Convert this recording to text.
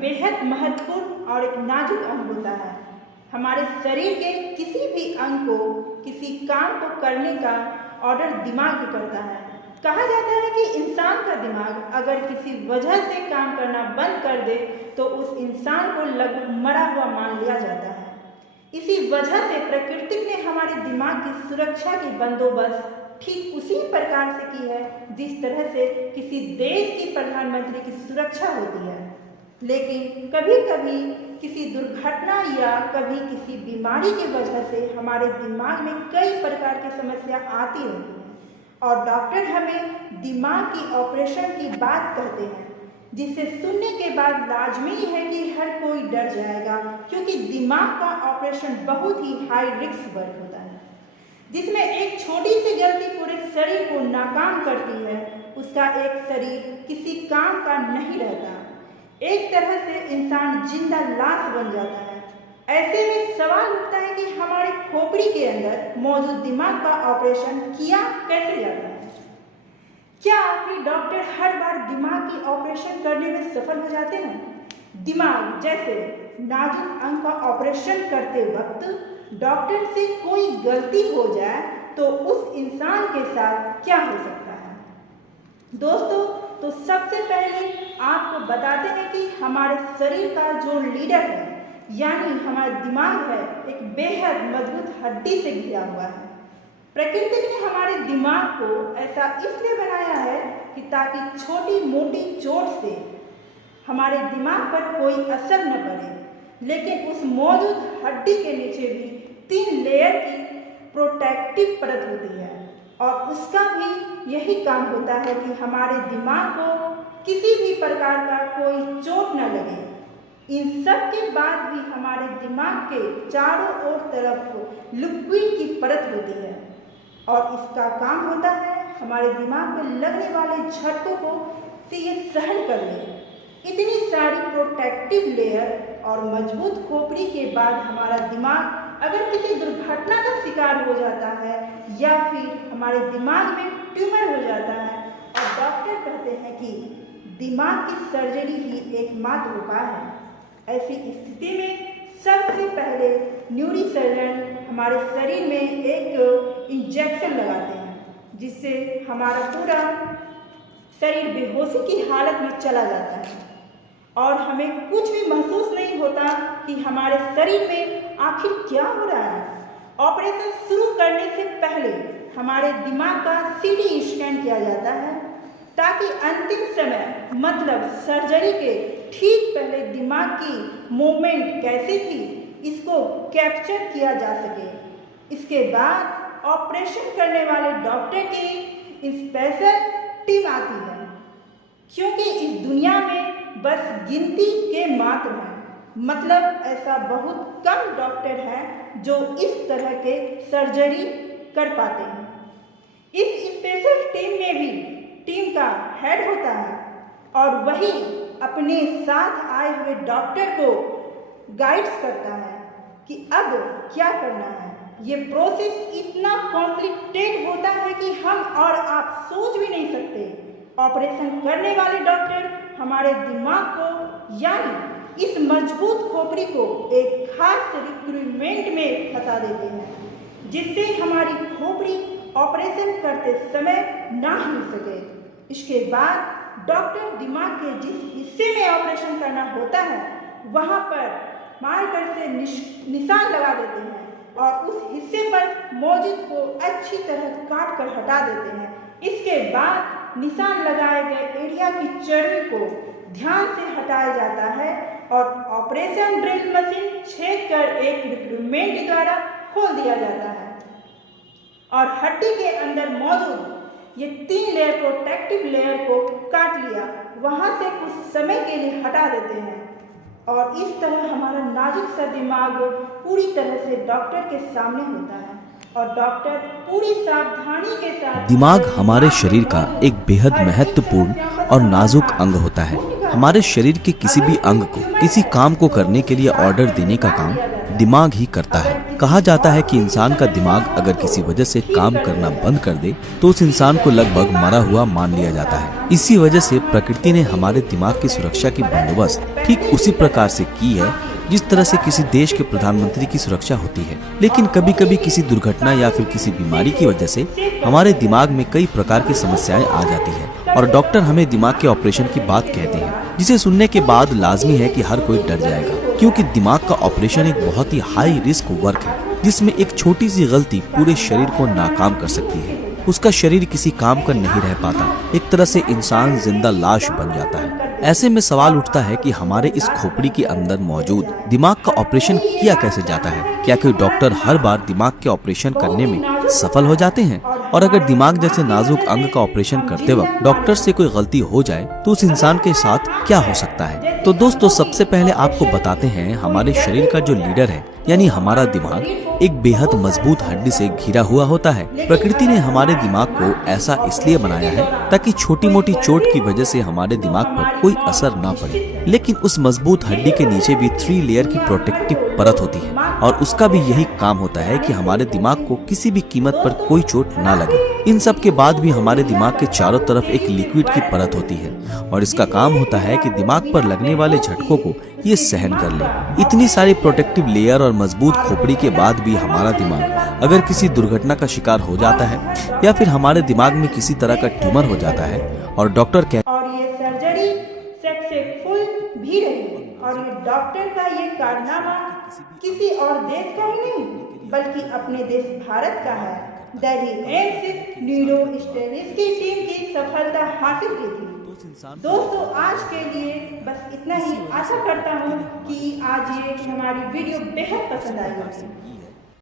बेहद महत्वपूर्ण और एक नाजुक अंग होता है। हमारे शरीर के किसी भी अंग को, किसी काम को करने का ऑर्डर दिमाग ही करता है। कहा जाता है कि इंसान का दिमाग अगर किसी वजह से काम करना बंद कर दे तो उस इंसान को लगभग मरा हुआ मान लिया जाता है। इसी वजह से प्रकृति ने हमारे दिमाग की सुरक्षा की बंदोबस्त ठीक उसी प्रकार से की है जिस तरह से किसी देश की प्रधानमंत्री की सुरक्षा होती है। लेकिन कभी कभी किसी दुर्घटना या कभी किसी बीमारी की वजह से हमारे दिमाग में कई प्रकार की समस्या आती रहती है और डॉक्टर हमें दिमाग की ऑपरेशन की बात कहते हैं, जिसे सुनने के बाद लाजमी है कि हर कोई डर जाएगा, क्योंकि दिमाग का ऑपरेशन बहुत ही हाई रिस्क वर्क होता है, जिसमें एक छोटी सी गलती पूरे शरीर को नाकाम करती है। उसका एक शरीर किसी काम का नहीं रहता, एक तरह से इंसान जिंदा लाश बन जाता है। ऐसे में सवाल उठता है कि हमारे खोपड़ी के अंदर मौजूद दिमाग का ऑपरेशन किया कैसे जाता है? क्या आखिर डॉक्टर हर बार दिमाग की ऑपरेशन करने में सफल हो जाते हैं? दिमाग जैसे नाजुक अंग का ऑपरेशन करते वक्त डॉक्टर से कोई गलती हो जाए तो उस इंसान के साथ क्या हो सकता है? दोस्तों, तो सबसे पहले आपको बताते हैं कि हमारे शरीर का जो लीडर है यानी हमारा दिमाग है, एक बेहद मजबूत हड्डी से घिरा हुआ है। प्रकृति ने हमारे दिमाग को ऐसा इसलिए बनाया है कि ताकि छोटी मोटी चोट से हमारे दिमाग पर कोई असर न पड़े, लेकिन उस मौजूद हड्डी के नीचे भी 3 लेयर की प्रोटेक्टिव परत होती है और उसका भी यही काम होता है कि हमारे दिमाग को किसी भी प्रकार का कोई चोट न लगे। इन सब के बाद भी हमारे दिमाग के चारों ओर तरफ लिक्विड की परत होती है और इसका काम होता है हमारे दिमाग में लगने वाले झटकों को से ये सहन कर ले। इतनी सारी प्रोटेक्टिव लेयर और मजबूत खोपड़ी के बाद हमारा दिमाग अगर किसी दुर्घटना का शिकार हो जाता है या फिर हमारे दिमाग में ट्यूमर हो जाता है और डॉक्टर कहते हैं कि दिमाग की सर्जरी ही एकमात्र उपाय है। ऐसी स्थिति में सबसे पहले न्यूरो सर्जन हमारे शरीर में एक इंजेक्शन लगाते हैं जिससे हमारा पूरा शरीर बेहोशी की हालत में चला जाता है और हमें कुछ भी महसूस नहीं होता कि हमारे शरीर में आखिर क्या हो रहा है। ऑपरेशन शुरू करने से पहले हमारे दिमाग का सीटी स्कैन किया जाता है ताकि अंतिम समय मतलब सर्जरी के ठीक पहले दिमाग की मूवमेंट कैसी थी इसको कैप्चर किया जा सके। इसके बाद ऑपरेशन करने वाले डॉक्टर की स्पेशल टीम आती है, क्योंकि इस दुनिया में बस गिनती के मात्र हैं, मतलब ऐसा बहुत कम डॉक्टर हैं जो इस तरह के सर्जरी कर पाते हैं। इस स्पेशल टीम में भी टीम का हेड होता है और वही अपने साथ आए हुए डॉक्टर को गाइड्स करता है कि अब क्या करना है। ये प्रोसेस इतना कॉम्प्लिकेटेड होता है कि हम और आप सोच भी नहीं सकते। ऑपरेशन करने वाले डॉक्टर हमारे दिमाग को यानी इस मजबूत खोपड़ी को एक खास रिक्रूटमेंट में फंसा देते हैं जिससे हमारी खोपड़ी ऑपरेशन करते समय ना हिल सके। इसके बाद डॉक्टर दिमाग के जिस हिस्से में ऑपरेशन करना होता है वहां पर मार्कर से निशान लगा देते हैं और उस हिस्से पर मौजूद को अच्छी तरह काट कर हटा देते हैं। इसके बाद निशान लगाए गए एरिया की चर्बी को ध्यान से हटाया जाता है और ऑपरेशन ड्रिल मशीन छेद कर एक रिक्रूटमेंट द्वारा खोल दिया जाता है और हड्डी के अंदर मौजूद ये 3 लेयर प्रोटेक्टिव लेयर को काट लिया वहां से कुछ समय के लिए हटा देते हैं और इस तरह हमारा नाजुक सा दिमाग पूरी तरह से डॉक्टर के सामने होता है और डॉक्टर पूरी सावधानी के साथ दिमाग हमारे शरीर का एक बेहद महत्वपूर्ण और नाजुक अंग होता है। हमारे शरीर के किसी भी अंग को किसी काम को करने के लिए ऑर्डर देने का काम दिमाग ही करता है। कहा जाता है कि इंसान का दिमाग अगर किसी वजह से काम करना बंद कर दे तो उस इंसान को लगभग मरा हुआ मान लिया जाता है। इसी वजह से प्रकृति ने हमारे दिमाग की सुरक्षा की बंदोबस्त ठीक उसी प्रकार से की है जिस तरह से किसी देश के प्रधानमंत्री की सुरक्षा होती है। लेकिन कभी कभी किसी दुर्घटना या फिर किसी बीमारी की वजह से हमारे दिमाग में कई प्रकार की समस्याएं आ जाती है और डॉक्टर हमें दिमाग के ऑपरेशन की बात कहते हैं, जिसे सुनने के बाद लाजमी है कि हर कोई डर जाएगा, क्योंकि दिमाग का ऑपरेशन एक बहुत ही हाई रिस्क वर्क है जिसमें एक छोटी सी गलती पूरे शरीर को नाकाम कर सकती है। उसका शरीर किसी काम का नहीं रह पाता, एक तरह से इंसान जिंदा लाश बन जाता है। ऐसे में सवाल उठता है कि हमारे इस खोपड़ी के अंदर मौजूद दिमाग का ऑपरेशन किया कैसे जाता है? क्या कोई डॉक्टर हर बार दिमाग के ऑपरेशन करने में सफल हो जाते हैं? और अगर दिमाग जैसे नाजुक अंग का ऑपरेशन करते वक्त डॉक्टर से कोई गलती हो जाए तो उस इंसान के साथ क्या हो सकता है? तो दोस्तों, सबसे पहले आपको बताते हैं हमारे शरीर का जो लीडर है यानी हमारा दिमाग एक बेहद मजबूत हड्डी से घिरा हुआ होता है। प्रकृति ने हमारे दिमाग को ऐसा इसलिए बनाया है ताकि छोटी मोटी चोट की वजह से हमारे दिमाग पर कोई असर ना पड़े। लेकिन उस मजबूत हड्डी के नीचे भी 3 लेयर की प्रोटेक्टिव परत होती है और उसका भी यही काम होता है कि हमारे दिमाग को किसी भी कीमत पर कोई चोट ना लगे। इन सब के बाद भी हमारे दिमाग के चारों तरफ एक लिक्विड की परत होती है और इसका काम होता है कि दिमाग पर लगने वाले झटकों को ये सहन कर ले। इतनी सारी प्रोटेक्टिव लेयर और मजबूत खोपड़ी के बाद भी हमारा दिमाग अगर किसी दुर्घटना का शिकार हो जाता है या फिर हमारे दिमाग में किसी तरह का ट्यूमर हो जाता है और डॉक्टर और ये सर्जरी सक्सेसफुल भी रही और ये डॉक्टर का ये कारनामा किसी और देश का ही नहीं बल्कि अपने देश भारत का है। दिल्ली एम्स न्यूरोस्टडीज की टीम की सफलता हासिल की थी। दोस्तों, आज के लिए बस इतना ही। आशा करता हूँ कि आज ये हमारी वीडियो बेहद पसंद आई होगी।